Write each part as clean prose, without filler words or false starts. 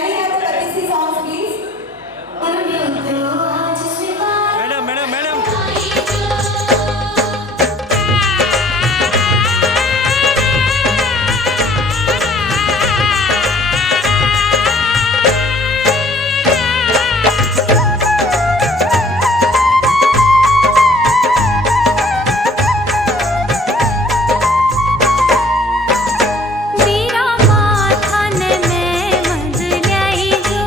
Can we have the courtesy songs, please? Madam madam madam वीरा माथन में मंद ल्याई जो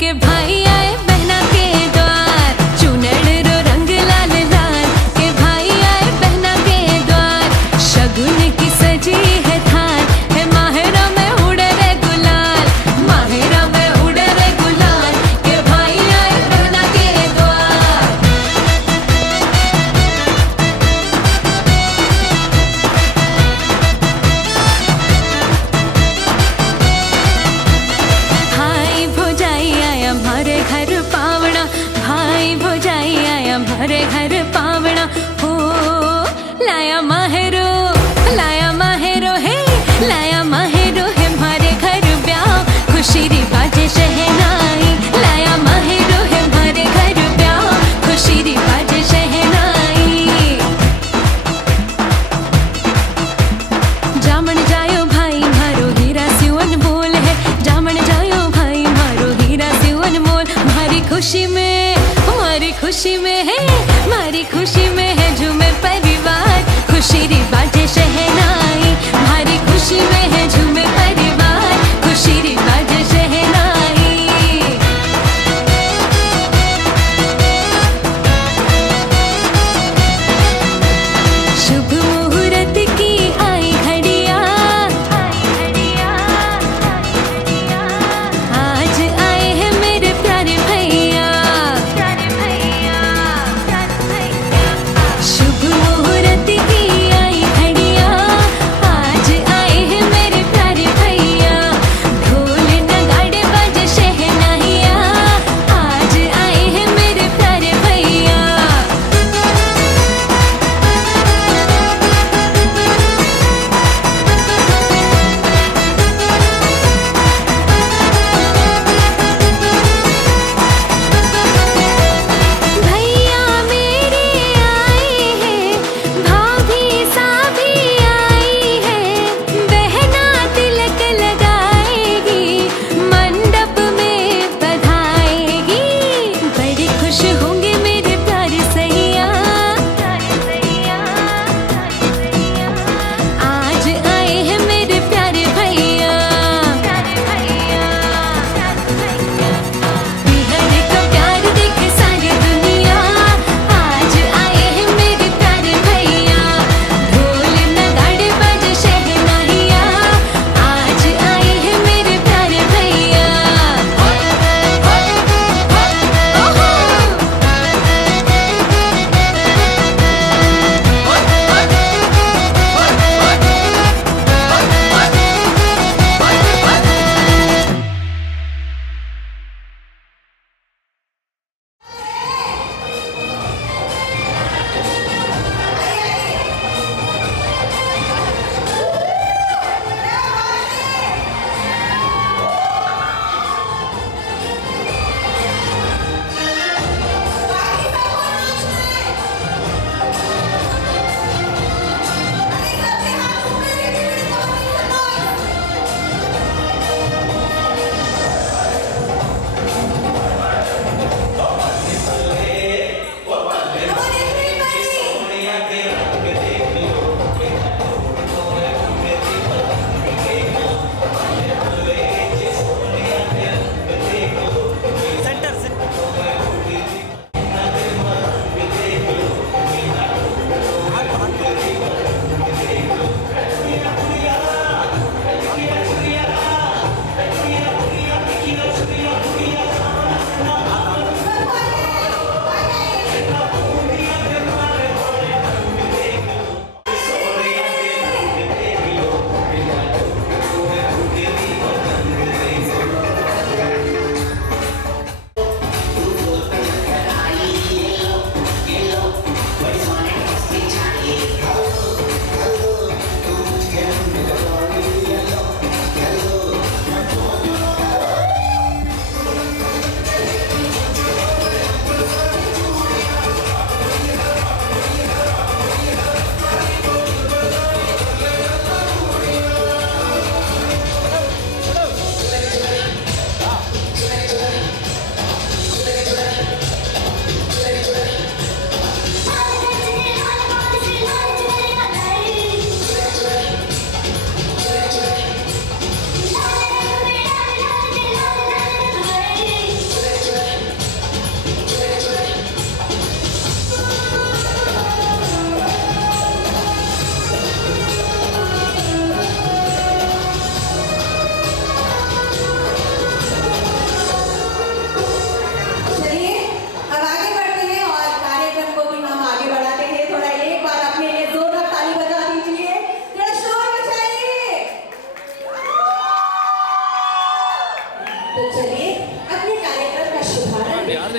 के भाई आए बहना के द्वार, चुनड़ रो रंग लाल लाल के भाई आए बहना के द्वार। शगुन की सजी है थान, है माहिरा में उड़े रे गुलाल, माहिरा में उड़े रे गुलाल के भाई आए बहना के द्वार। भाई भौजाई आया हमारे घर पावना, भाई भौजाई आया हमारे घर पावना। हो लाया माहेरो है, लाया माहेरो है हमारे घर ब्याह, खुशी री बाजे शहनाई। लाया माहेरो है हमारे घर ब्याह, खुशी री बाजे शहनाई। जामन जायो भाई मारो हीरा सिवन बोल है, जामन जायो भाई मारो हीरा सिवन मोल। हमारी खुशी में है, हमारी खुशी में है झूमे परिवार, खुशी री बाजे शहनाई। हमारी खुशी में है झूमे परिवार, खुशी री बाजे शहनाई। शुभ मुहूर्त की आई घड़िया, आज आए हैं मेरे प्यारे भैया। शुभ मुहूर्त की आई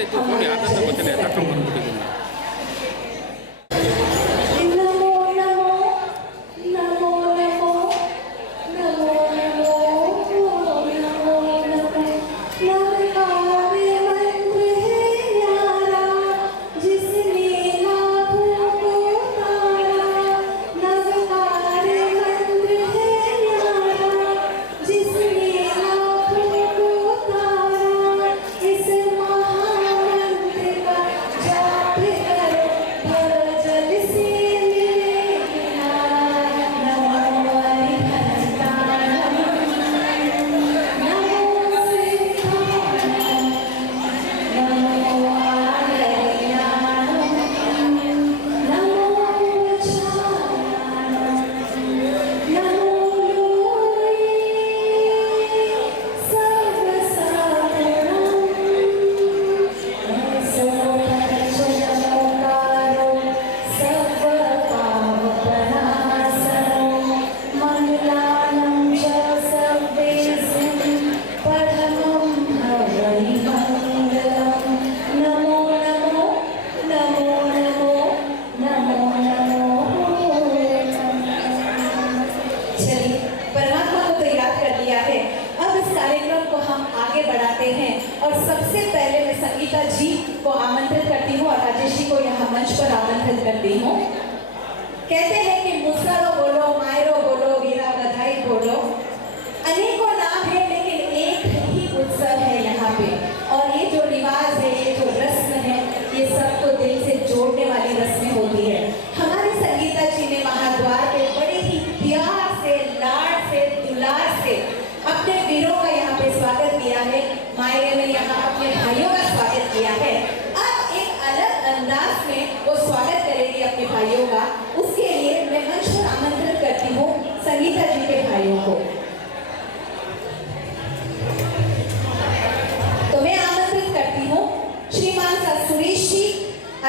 ಇತ್ತು ಫೋನ್ ಯಾರ್ದಂತ ಗೊತ್ತಿಲ್ಲ ಕರ್ಕೊಂಡು ಬಂದ್ಬಿಟ್ಟಿದ್ದೀನಿ. नमो नमो नमो नमो नमो नमो नमो नमो नमकारे मंत्र है न्यारा जिसने लाखों को तारा नमकारे मंत्र है न्यारा जिसने लाखों को तारा इस महामंत्र का जाप करो भव जल से मिले किनारा नमो हरिहरताय नमो सिद्धाय नमो आर्याय नमो वचाय नमो लोये सर्वसाधारणं सर्वपरिचयकारो सर्वपापनाशनो मङ्गलानं च सर्वेषां परमं हरिमङ्गलं नमो नमो नमो नमो नमो नमो चलिए परमात्मा को तो याद कर लिया है। अब इस कार्यक्रम को हम आगे बढ़ाते हैं और सबसे पहले मैं संगीता जी को आमंत्रित करती हूँ और राजेश जी को यहाँ मंच पर आमंत्रित करती हूँ। कहते हैं कि मुसरो बोलो, मायरो बोलो, वीरा बधाई बोलो, अनेकों नाम है लेकिन एक ही उत्सव है यहाँ पे। और ये जो रिवाज है, ये जो रस्म है, ये सबको दिल से जोड़ने वाली रस्में होती है। हमारी संगीता जी ने महाद्वार पे बड़े ही प्यार से, लाड से, दुलार से अपने वीरों का यहाँ पे स्वागत किया है। मायरे ने यहाँ अपने भाइयों का स्वागत किया है। अब एक अलग अंदाज में वो स्वागत करेगी अपने भाइयों का। उसके लिए मैं मंच पर आमंत्रित करती हूँ संगीता जी के भाइयों को। तो मैं आमंत्रित करती हूँ श्रीमान सा सुरेश जी,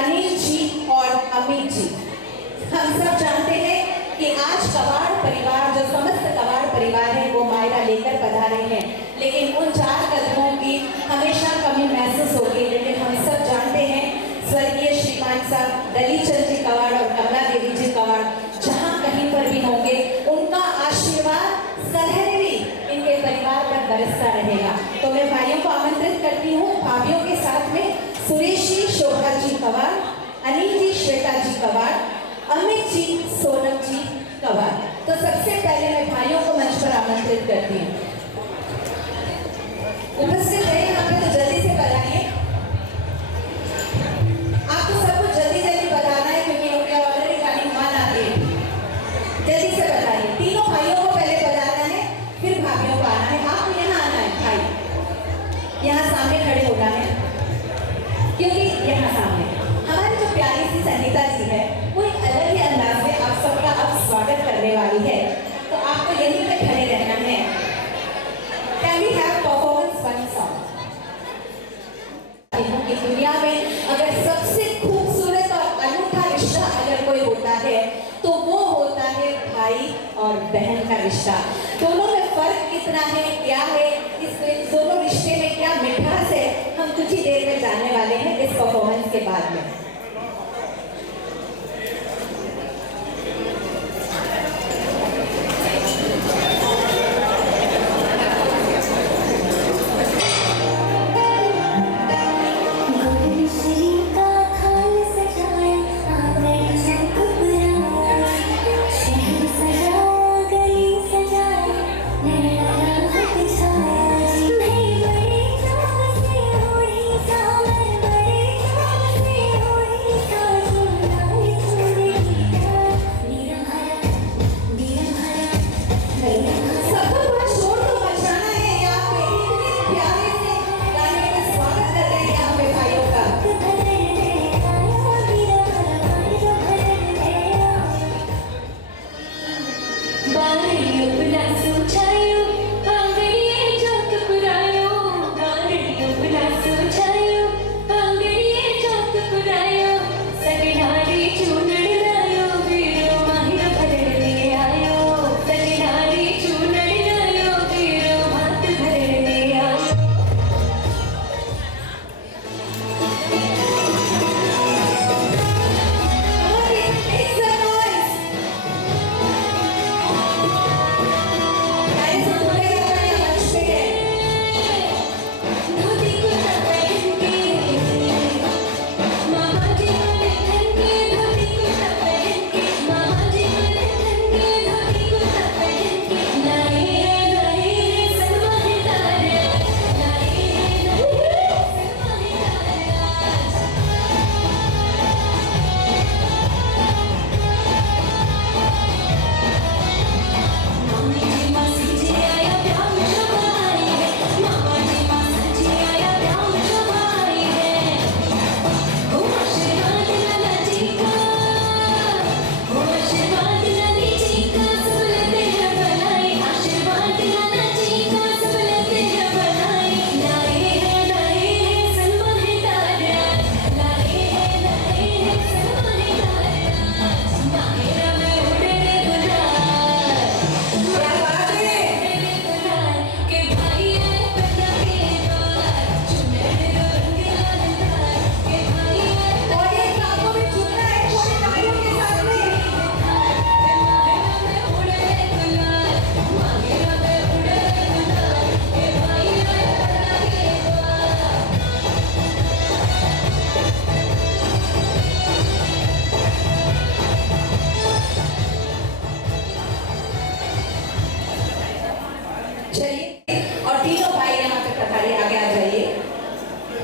अनिल जी और अमित जी। हम सब जानते हैं कि आज कवाड़ परिवार, जो समस्त कवाड़ परिवार है, वो मायरा लेकर पधारे हैं। लेकिन उन 4 कदमों की हमेशा कमी महसूस होगी। लेकिन हम सब जानते हैं स्वर्गीय श्रीमान साहब दलीचंद जी कवाड़ और कमला देवी जी कवाड़ जहाँ कहीं पर भी होंगे, उनका आशीर्वाद सदैव इनके परिवार पर बरसता रहेगा। तो मैं भाइयों को आमंत्रित करती हूँ, भाभियों के साथ में सुरेश जी शोभा जी कवाड़, अनिल जी श्वेता जी कवाड़, अमित जी सोनम जी कवाड़। तो सबसे पहले मैं भाइयों को मंच पर आमंत्रित करती हूँ। उपस्थित है यहाँ पे, तो जल्दी से बताइए। आपको सबको जल्दी जल्दी बताना है क्योंकि उनके ऑलरेडी गाने मान आते हैं। जल्दी से बताइए। तीनों भाइयों को पहले बताना है, फिर भाभियों को आना है। आपको यहाँ आना है भाई, यहाँ सामने खड़े होना है क्योंकि यहाँ सामने हमारी जो प्यारी सी संगीता जी है वो एक अलग ही अंदाज में आप सबका अब स्वागत करने वाली है। तो आपको यहीं पे खड़े रहना है। Can we have performance one song? कि दुनिया में अगर सबसे खूबसूरत और अनूठा रिश्ता अगर कोई होता है तो वो होता है भाई और बहन का रिश्ता। दोनों में फर्क कितना है, क्या है, इस दोनों रिश्ते में क्या मिठास है, हम कुछ ही देर में जानने वाले हैं इस परफॉर्मेंस के बाद में। बड़े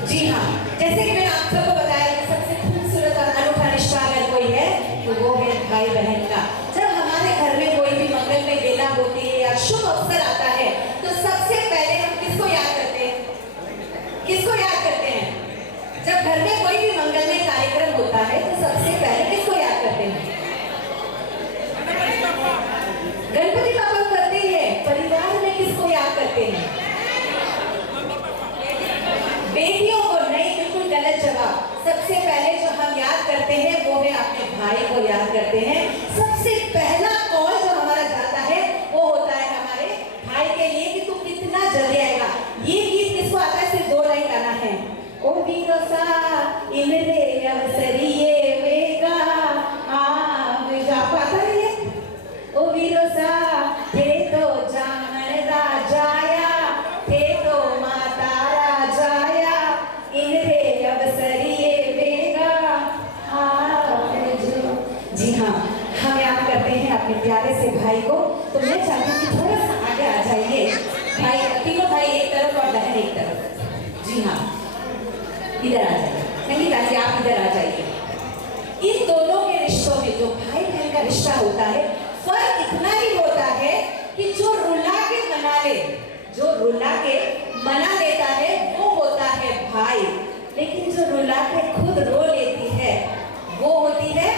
जी हाँ, जैसे कि मैंने आप सबको बताया कि सबसे खूबसूरत और अनूठा रिश्ता अगर कोई है तो वो है भाई बहन का। जब हमारे घर में कोई भी मंगल में बेला होती है या शुभ अवसर आता है तो सबसे पहले हम किसको याद करते हैं? किसको याद करते हैं? जब घर में कोई भी मंगल में कार्यक्रम होता है तो सबसे पहले किसको याद करते हैं? गणपति बाबा करते हैं। परिवार में किसको याद करते हैं? बेटियों को नहीं, बिल्कुल गलत जवाब। सबसे पहले जो हम याद करते हैं वो है अपने भाई को याद करते हैं। सबसे पहला कॉल जो हमारा जाता है वो होता है हमारे भाई के लिए कि तू कितना जल्दी आएगा। ये गीत किसको आता है? सिर्फ 2 लाइन गाना है। ओ वीरोसा इनरे अवसरिये वेगा जा पाता है ये? ओ वीरोसा थे तो जामन राजाया, थे तो माता राजाया, इनरे अवसरिये वेगा जी हाँ, हम याद करते हैं अपने प्यारे से भाई को। तो मैं चाहती हूँ कि थोड़ा सा आगे आ जाइए। भाई, तीनों भाई एक तरफ और बहन एक तरफ। जी हाँ, इधर आ जाइए। संगीता जी आप इधर आ जाइए। इन दोनों के रिश्तों में जो भाई बहन का रिश्ता होता है फर्क इतना ही होता है कि जो रुला के मना ले, जो रुला के मना लेता है वो होता है भाई, लेकिन जो रुला के खुद रो लेती है वो होती है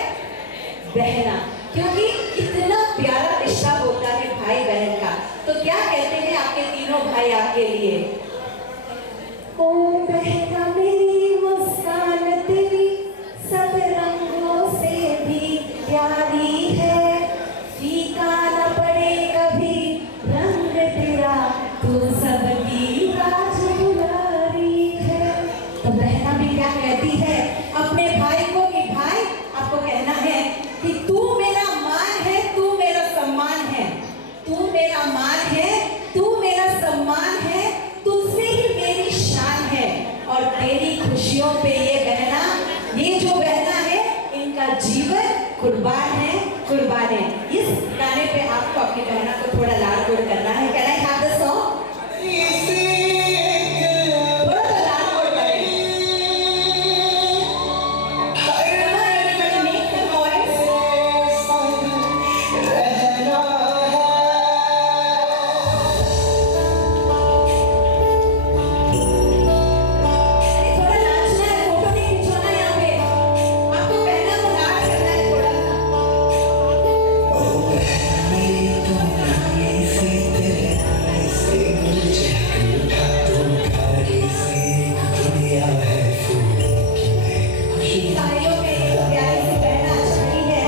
बहना। क्योंकि इतना प्यारा रिश्ता होता है भाई बहन का। तो क्या कहते हैं आपके तीनों भाई आपके लिए? ओ बहना मेरी मुस्कान तेरी सब रंगों से भी प्यारी है, फीका न पड़े कभी रंग तेरा, तू सबकी राजकुमारी है। तो बहना भी क्या कहती है अपने भाई को कि भाई आपको कहना है कि तू मेरा मान है, तू मेरा सम्मान है, तू मेरा मान है, तू मेरा सम्मान है, तुझसे ही मेरी शान है। और तेरी खुशियों पे ये बहना, ये जो बहना है इनका जीवन कुर्बान है, कुर्बान है। इस गाने पे आपको अपनी बहना को थोड़ा लाड गोड़ करना है। Can I have the song? थोड़ा सा लाड गोड़ करें। Come on, everybody, make some noise. थोड़ा नाचना है, फोटो नहीं खिंचवाना यहाँ पे। आपको बहना को लाड करना है थोड़ा सा। साड़ियों पे एक प्यारी सी बहना छड़ी है।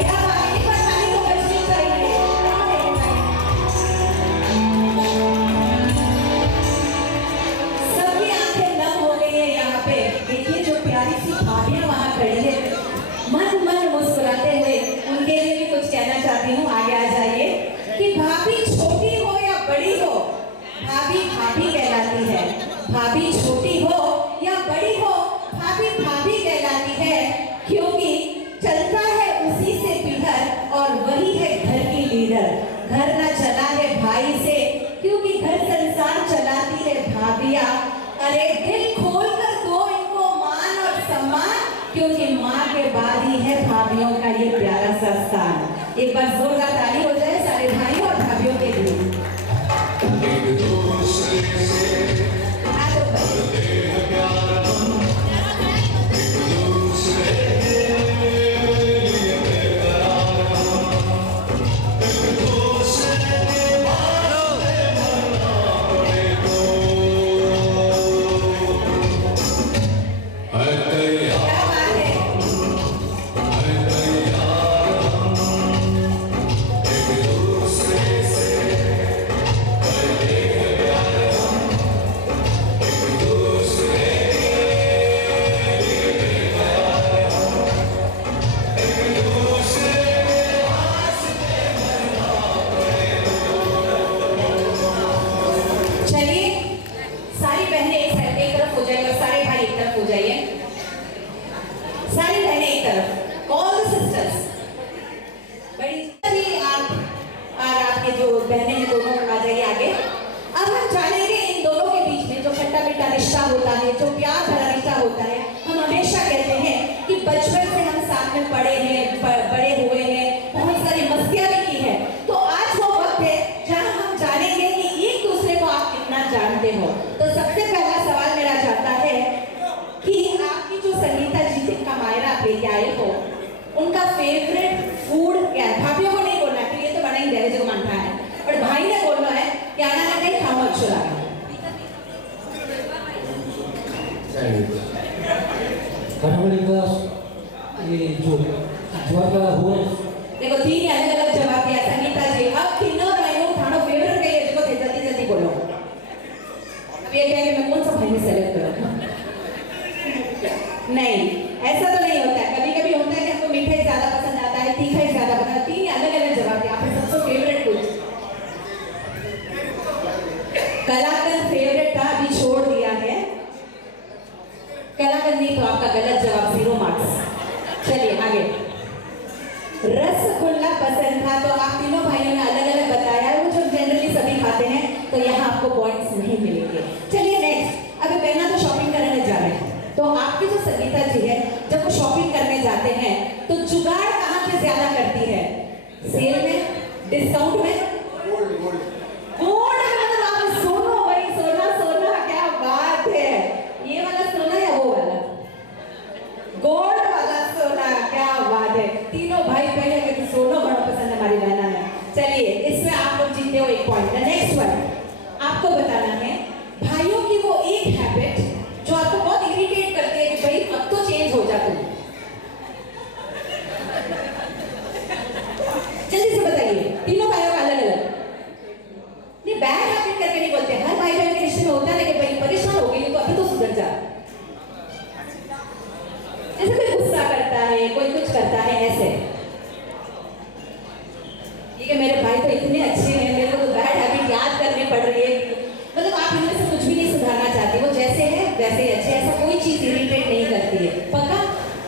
क्या बात है, परेशानी तो बचनी चाहिए। सबकी आंखें नम हो गई है यहाँ पे। देखिए जो प्यारी सी भाभियाँ वहाँ खड़ी है, मन मन मुस्कुराते हुए उनके लिए भी कुछ कहना चाहती हूँ। आगे आ जाइए कि भाभी छोटी हो या बड़ी हो, भाभी भाभी कहलाती है। भाभी छोटी हो या बड़ी हो, भाभी भाभी कहलाती है। क्योंकि चलता है उसी से पीढ़र और वही है घर की लीडर। घर ना चला है भाई से, क्योंकि घर संसार चलाती है भाभियाँ। अरे दिल खोल कर दो इनको मान और सम्मान, क्योंकि माँ के बाद ही है भाभियों का ये प्यारा सा स्थान। एक बार जोरदार ताली हो जाए सारे भाइयों और भाभियों के लिए। हाथ ऊपर। क्या बात है। चलिए सारी बहनें एक तरफ हो जाइए और सारे भाई एक तरफ हो जाइए। सारी बहनें एक तरफ, ऑल द सिस्टर्स बड़ी भी आप और आपके जो बहनें हैं दोनों आ जाइए आगे। अब हम जानेंगे इन दोनों के बीच में जो खट्टा मीठा रिश्ता होता है, जो प्यार भरा रिश्ता होता है। हम हमेशा कहते हैं कि बचपन से हम साथ में पढ़े हैं, बड़े हुए हैं, बहुत सारी मस्तियां भी की है। तो आज वो वक्त है जहां हम जानेंगे कि एक दूसरे को आप कितना जानते हो। तो सबसे पहला सवाल मेरा जाता है कि आपकी जो संगीता जी जिनका मायरा आप लेके आए हो, उनका फेवरेट फूड क्या है? भाभीियों को नहीं बोलना क्योंकि ये तो बड़ा ही दहेज को मानता है, और भाई ने बोलना है कि आना ना कहीं खाओ अच्छा लगा। हमारे पास ये जो ज्वार का हुआ देखो तीन अलग अलग जवाब दिया संगीता जी। अब तीनों भाइयों थानो फेवरेट कहिए देखो जल्दी जल्दी बोलो। अब ये कहेंगे मैं कौन सा भाई में सेलेक्ट करूं? नहीं, ऐसा तो नहीं होता है। कभी कभी होता है कि हमको मीठा ही ज्यादा पसंद आता है, तीखा ही ज्यादा पसंद आता है। तीन अलग अलग जवाब दिया आपने। सबसे फेवरेट कुछ कलाकंद फेवरेट था, अभी छोड़ दिया है। कलाकंद नहीं तो आपका गलत जवाब, 0 मार्क्स। चलिए आगे। रसगुल्ला पसंद था, तो आप तीनों भाइयों ने अलग अलग बताया, वो जो जनरली सभी खाते हैं, तो यहाँ आपको पॉइंट्स नहीं मिलेंगे। चलिए नेक्स्ट। अभी बहना तो शॉपिंग करने जा रहे हैं, तो आपकी जो संगीता जी है जब वो शॉपिंग करने जाते हैं तो जुगाड़ कहाँ पे ज्यादा करती है? सेल में, डिस्काउंट में? गोल्ड में मतलब आप सोनो भाई, सोना सोना, क्या बात है। ये वाला सोना या वो वाला? गोल्ड वाला सोना, क्या बात है। तीनों भाई पहले कहते सोना बड़ा पसंद है हमारी बहना में। चलिए इसमें आप लोग जीते हो 1 पॉइंट। नेक्स्ट वन आपको बताना है भाइयों की वो एक हैबिट जो आपको बहुत इरिटेट करती है कि भाई अब तो चेंज हो जा तुम। जल्दी से बताइए, तीनों भाइयों का अलग अलग। नहीं बैड हैबिट करके नहीं बोलते, हर भाई बहन के रिश्ते में होता है कि भाई परेशान हो गई तो अभी तो सुधर जा। जैसे कोई गुस्सा करता है, कोई कुछ करता है, ऐसे। ये कि मेरे भाई तो इतने अच्छे हैं, मेरे को तो बैड हैबिट याद करनी पड़ रही है। मतलब आप इनमें से कुछ भी नहीं सुधारना चाहते, वो जैसे है वैसे ही अच्छे, ऐसा कोई चीज इरिटेट नहीं करती है, पक्का?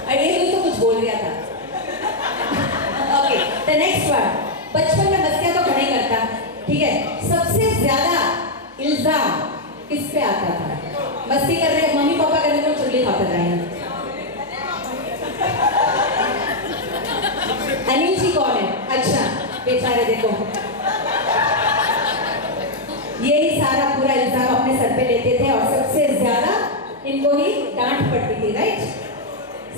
अरे कोई तो कुछ बोल रहा था। Okay the next one. बचपन में मस्तियां तो नहीं करता, ठीक है। सबसे ज्यादा इल्जाम किस पे आता था? मस्ती कर रहे मम्मी पापा करने को चुगली खाता जाएंगे। अनिल जी कौन है? अच्छा बेचारे देखो यही सारा पूरा इल्जाम अपने सर पे लेते थे और सबसे ज्यादा इनको ही डांट पड़ती थी, राइट?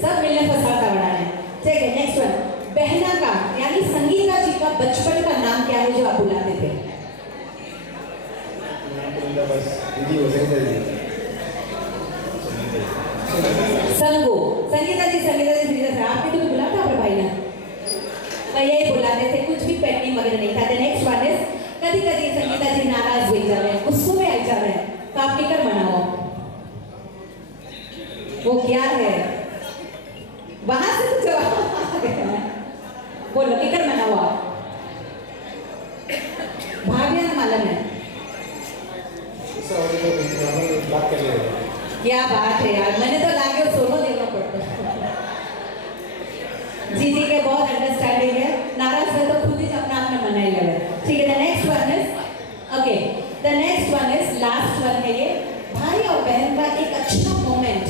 सब मिलने फंसाता बड़ा है। ठीक है नेक्स्ट वन। बहना का यानी संगीता जी का बचपन का नाम क्या है जो आप बुलाते थे? संगो। संगीता जी आपने तो बुला था अपने भाई ने? मैं यही बुलाते थे, कुछ भी पेंडिंग वगैरह नहीं था। नेक्स्ट वन इज कभी कभी संगीता जी नाराज हुई जा रहे हैं, गुस्सों में आई जा रहे हैं, तो आप केकर मनाओ? वो क्या है? वहां से तो जवाब बोलो, केकर मनाओ आप? भाग्य न मालूम है। क्या बात है यार, मैंने तो लागे सोनो देना पड़ता। जी जी के बहुत अंडरस्टैंडिंग है, नाराज है तो खुद ही अपना आप में मनाई लगे। ठीक है next one is okay the next one is last one है ये भाई और बहन का एक अच्छा मोमेंट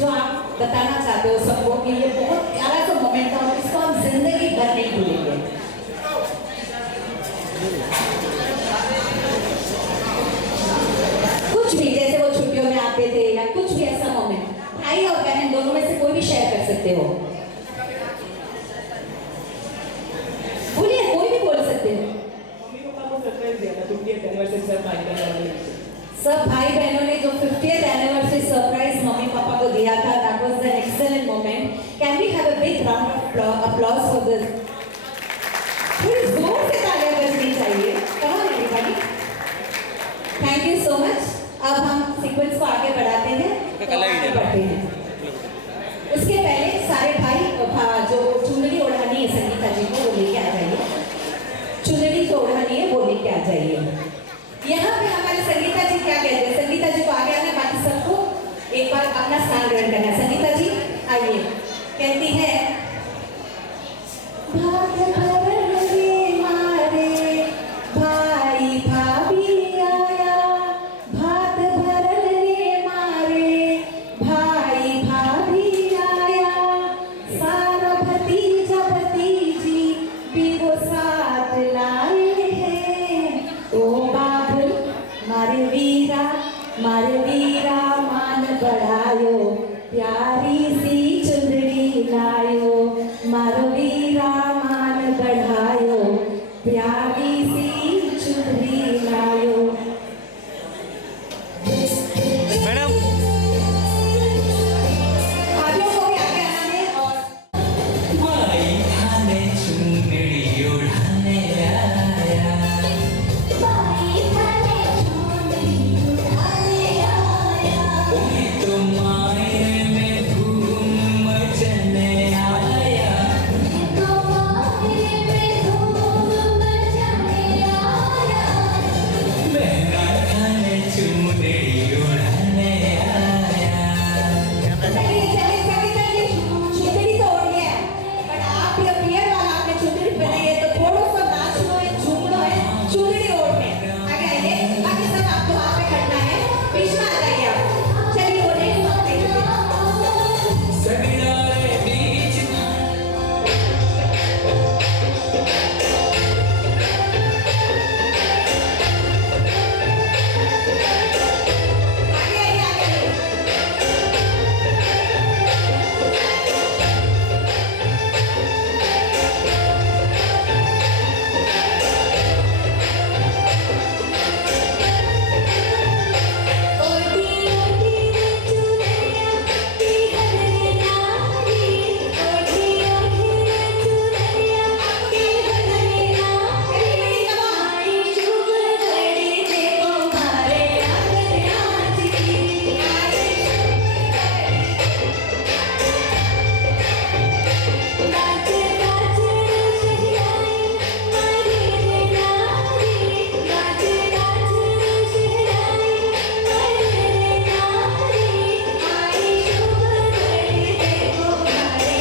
जो आप बताना चाहते हो सबको कि ये बहुत प्यारा सा मोमेंट था और इसको हम जिंदगी भर नहीं भूलेंगे। कुछ भी, जैसे वो छुट्टियों में आते थे या कुछ भी ऐसा मोमेंट, भाई और बहन दोनों में से कोई भी शेयर कर सकते हो। बोलिए, कोई भी बोल सकते हो। सब भाई बहनों ने जो 50th anniversary surprise mummy papa को दिया था, that was an excellent moment. Can we have a big round of applause for this? थोड़ी जोर से तालियां बजनी चाहिए। Come on everybody, thank you so much. अब हम सीक्वेंस को आगे बढ़ाते हैं, तो आगे बढ़ते हैं। उसके पहले सारे भाई जो चुनरी ओढ़ानी है संगीता जी को वो लेके आ जाइए। चुनरी जो ओढ़ानी है वो लेके आ जाइए। यहाँ पे हमारे संगीता जी क्या कहते हैं, संगीता जी को आगे आना, बाकी सबको एक बार अपना स्थान ग्रहण करना है। संगीता जी आइए। कहती है भात भरने मारे भाई भाभी आया, भात भरने मारे भाई भाभी आया, सारा भतीजा भतीजी भी वो साथ लाए हैं। ओ बाबुल मारे वीरा मान बढ़ायो, प्यारी सी चुंदड़ी लायो, मारो वीरा मान बढ़ायो, प्यारी सी चुंदड़ी लायो। मैडम भाइयों को भी आगे आना है और भाई थाने चुनरी उड़ाने आया, भाई थाने चुनरी उड़ाने आया, वही तो मायने में धूम मचने आया, तो मायने में धूम मचाने आया, मेरा थाने चुनरी उड़ाने आया। चलिए चुंदड़ी तो ओढ़ गया, पर आप ये पियर वाला आपने चुंदड़ी पहनी है, तो थोड़ा सा नाचना है, झूमना है, चुंदड़ी ओढ़ने। आगे आइए, बाकी सब आपको वहाँ पे करना है, बीच में आ जाइए आप। चलिए बोलिए सगड़ारे बीच आगे आइए, आगे आइए। ओढ़ी ओढ़ी रे चुनरिया की हरे नारी, ओढ़ी ओढ़ी रे चुनरिया की हरे नारी, आई शुभ घड़ी देखो मारे आंगन की, नाच नाच रे शहनाई मारी रे नारी, नाच नाच रे शहनाई मारी रे नारी, आई शुभ घड़ी देखो मारे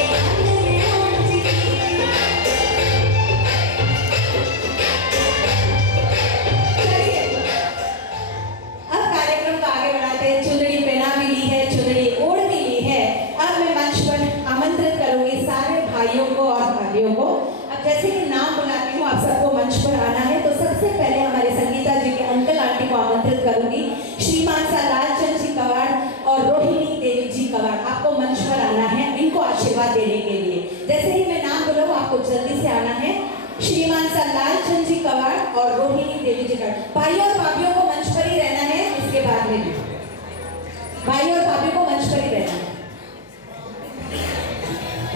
आंगन की। चलिए, अब कार्यक्रम को आगे बढ़ाते हैं। चुंदड़ी पहना भी ली है, चुंदड़ी ओढ़ भी ली है। अब मैं मंच पर आमंत्रित करूंगी सारे भाइयों को और भाभियों को। अब जैसे कि नाम बुलाती हूँ, आप सबको मंच पर आना है। तो सबसे पहले हमारे संगीता जी के अंकल आंटी को आमंत्रित करूंगी, श्रीमान सा लालचंद जी कवाड़ और रोहिणी देवी जी कवाड़। आपको मंच पर आना है इनको आशीर्वाद देने के लिए। जैसे ही मैं नाम बुलाऊं, आपको जल्दी से आना है। श्रीमान सा लालचंद जी कवाड़ और रोहिणी देवी जी कवाड़। भाइयों और भाभियों को मंच पर ही रहना है, इसके बाद में भी भाइयों और भाभियों को मंच पर ही रहना है।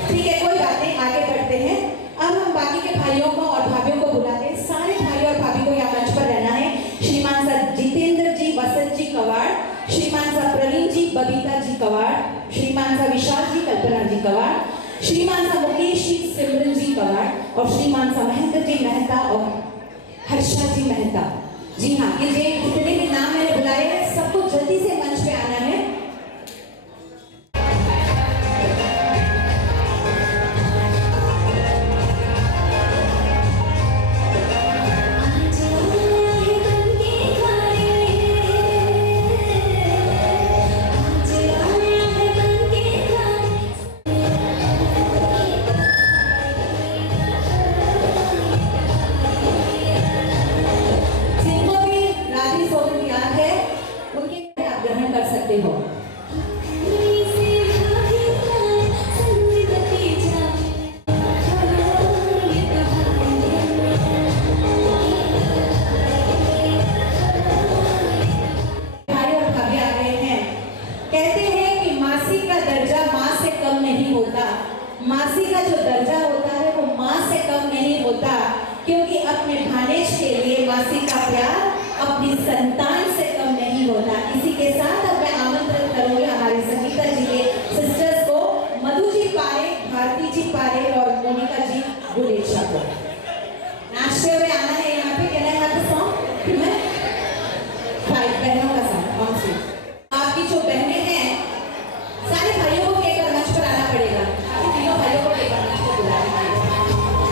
ठीक है, कोई बात नहीं, आगे बढ़ते हैं। अब हम बाकी के भाइयों को और भाभियों को बुलाते हैं। सारे भाइयों और भाभी को यहाँ मंच पर रहना है। श्रीमान सा जितेंद्र जी वसंत जी कवाड़, श्रीमान सा प्रवीण जी बबीता जी कवाड़, श्रीमान सा विशाल जी कल्पना जी कवाड़, श्रीमान सा मुकेश जी सिमरन जी कवाड़ और श्रीमान सा महेंद्र जी मेहता और हर्षा जी मेहता। जी हाँ, ये जितने भी नाम मैंने बुलाए हैं, सबको जल्दी से मंच पे आना है। आज आया है बनके खाने, आज आया है बनके खाने, जिनको भी राधी सोहन याद है, उनके आप ग्रहण कर सकते हो। से भाभी जाए संगति जाए, ये भाई और भाभी आ गए हैं। कहते हैं कि मासी का दर्जा माँ से कम नहीं होता। मासी का जो दर्जा होता है वो माँ से कम नहीं होता, क्योंकि अपने भानेज के लिए मासी का प्यार अपनी संतान से कम नहीं होता। इसी के साथ अब मैं आमंत्रित करूंगी हमारे संगीता जी के सिस्टर्स को, मधु जी पारे, भारती जी पारे और मोनिका जी गुलेशा को। नाचते हुए आना है यहाँ पे। कहना है सॉन्ग भाई बहनों का ऑन स्टेज। आपकी जो बहनें हैं सारे भाइयों को एक बार मंच पर आना पड़ेगा। आपके तीनों भाइयों को एक बार मंच पर बुलाना पड़ेगा।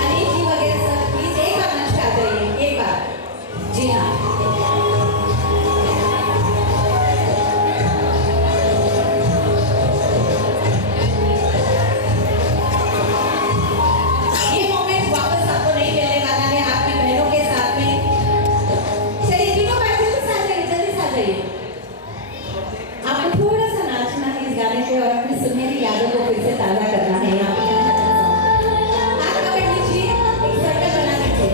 अनिल जी वगैरह सब प्लीज एक बार मंच पे आ जाइए, एक बार। जी हाँ, ये मोमेंट वापस आपको नहीं मिलने वाला है आपकी बहनों के साथ में। चलिए तीनों भाई जल्दी से आ जाइए, जल्दी से आ जाइए। आपको थोड़ा सा नाचना है इस गाने पे और अपनी सुनहरी यादों को फिर से ताज़ा करना है। यहाँ पे हाथ पकड़ लीजिए, एक सर्कल बना लीजिए।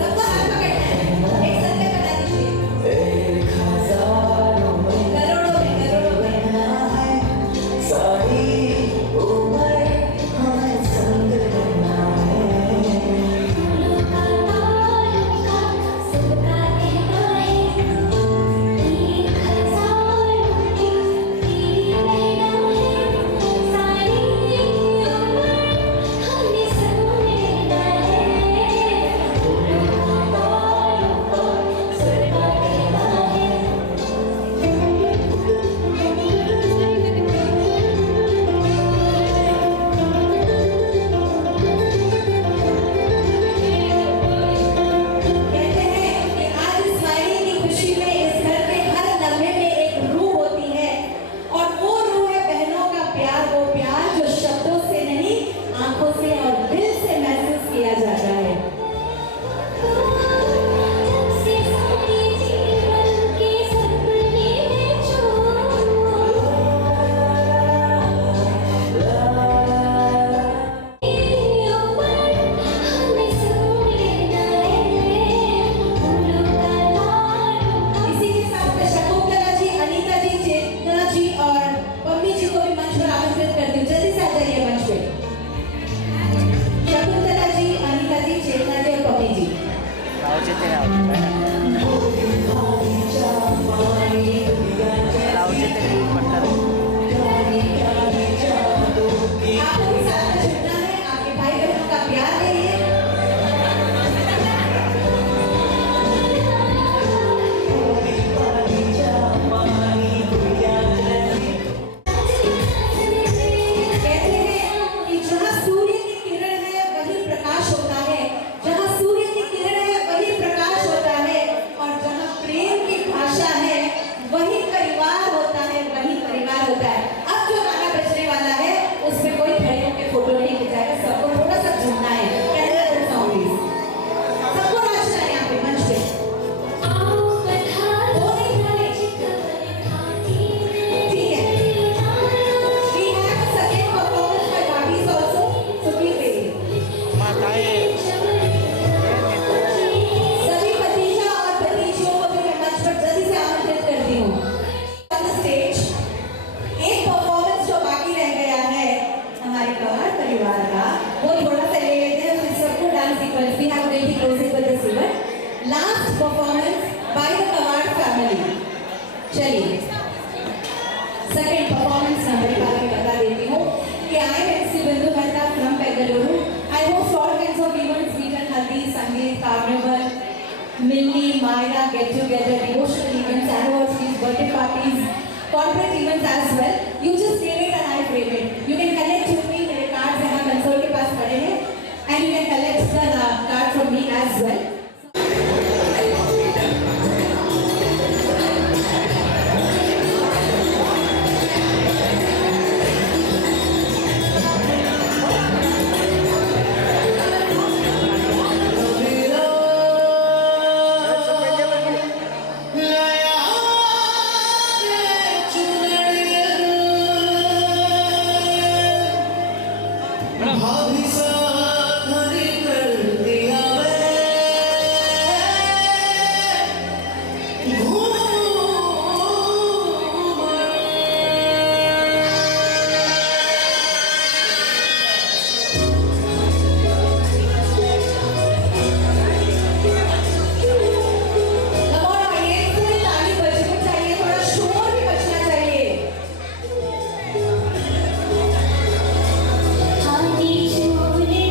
सबको हाथ पकड़ना है, एक सर्कल बना लीजिए। करोड़ों में कहते हैं कि आज इस वायरल की खुशी में इस घर के हर लम्हे में एक रूह होती है और वो रूह है बहनों का प्यार, वो प्यार जो शब्दों से नहीं आंखों से और दिल से महसूस किया जाता है। इसी के साथ मैं शकुंतला जी, अनीता जी, चेतना जी और पम्मी जी को भी मंच पर आमंत्रित करती हूँ। जल्दी से आ जाइए मंच पे। शकुंतला जी, अनीता जी, चेतना जी और पम्मी जी। आपको भी साथ में जुड़ना है, आपके भाई बहनों का प्यार है ये। कहते हैं कि जहाँ सूर्य की किरण है वही प्रकाश होता है, जहाँ सूर्य की किरण है वही प्रकाश होता है और जहाँ प्रेम की भाषा है वही परिवार होता है, वही परिवार होता है। अब जो गाना बजने वाला है उसमें कोई खड़े होकर फोटो नहीं खिंचाएगा, सबको थोड़ा सा झूमना है। कैमरा सॉन्ग प्लीज, सबको नाचना है यहाँ पे मंच पे। वो नहीं गाने, ठीक है। We have second performance by Barbies also, so please wait. सभी भतीजा और भतीजियों को भी मैं मंच पर जल्दी से आमंत्रित करती हूँ। On the stage, एक परफॉर्मेंस जो बाकी रह गया है हमारे कवाड़ परिवार का, वो थोड़ा सा ले लेते हैं, फिर सबको डांस सीक्वेंस भी हम we'll be closing with this event. Last performance by the Kawad family. चलिए सेकंड परफॉर्मेंस नंबर के बारे में बता देती हूँ कि आई am MC Bindu Mehta from Bengaluru. I host all kinds of events, meet and haldi, sangeet, carnival, milni, mayra, get together, devotional events, anniversaries, birthday parties, corporate events as well. You just name it and I frame it. You can connect with me, मेरे cards यहाँ console के पास पड़े हैं and you can collect the card from me as well. हाथी छूने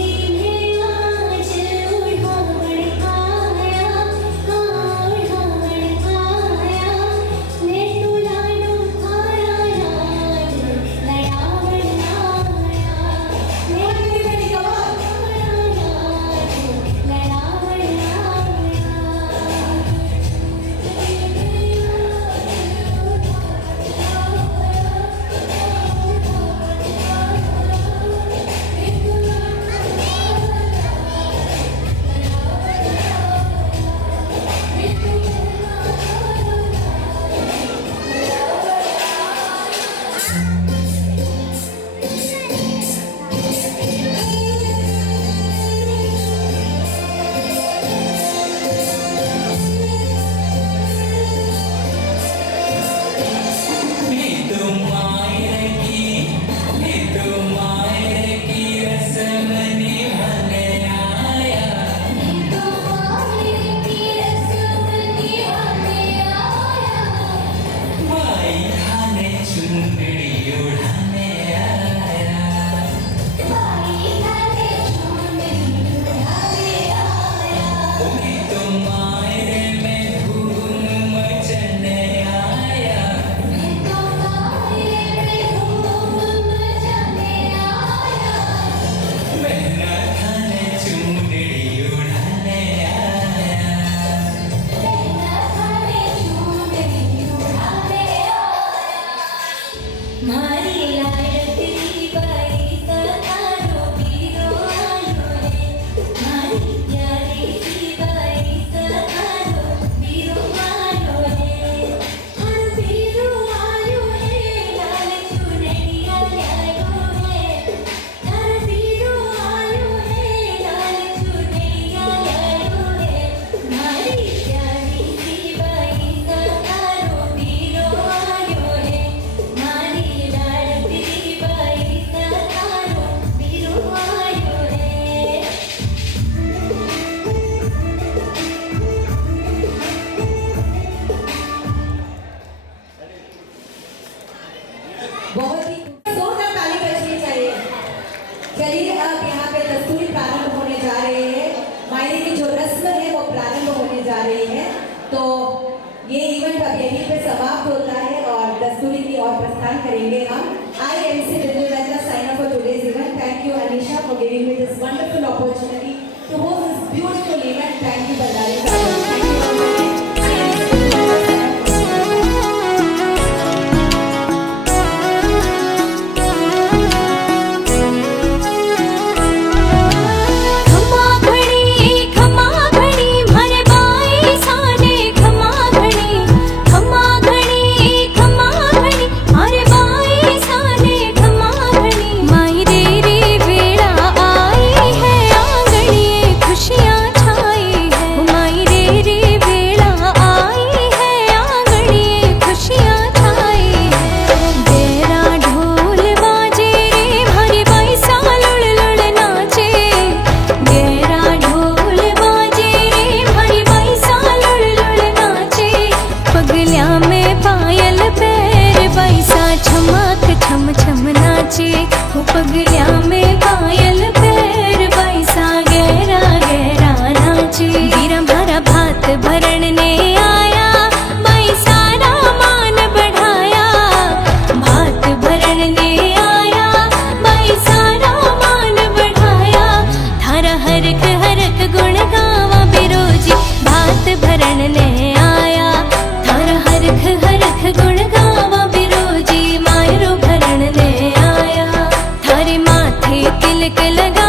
अब यहाँ पे दस्तूरी प्रारंभ होने जा रहे हैं। मायने की जो रस्म है वो प्रारंभ होने जा रही है। तो ये इवेंट अब यहीं पे समाप्त होता है और दस्तूरी की ओर प्रस्थान करेंगे हम। I MC Dindu sign up for today's event. Thank you Anisha for giving me this wonderful opportunity to host this beautiful event. Thank you Baldari Sir. Thank you once again. खमा घड़ी भरे बाई साने खमा घड़ी अरे by साने खमा घड़ी माई रे रे बेड़ा आई है आंगणिए खुशियाँ छाई है माई रे रे बेड़ा आई है आंगणिए खुशियाँ छाई है बेरा ढोल बाजे रे भरे बाई सा लुड़ लुड़ नाचे गेरा ढोल बाजे रे भरी बाई सा लुड़ लुड़ नाचे पगलिया में पायल पैर बाई सा छमक छम छम नाचे वो पगलिया में पायल पैर बाई सा गहरा गहरा नाचे वीरा भरा भात भरण ने आया बाई सारा मान बढ़ाया भात भरण ने आया बाई सारा मान बढ़ाया थारा हरक हरक गुण गावा बिरोजी भात भरण ने आया थारा हरक हरक गुण गावा बिरोजी मायरो भरण ने आया थारे माथे तिलक लगा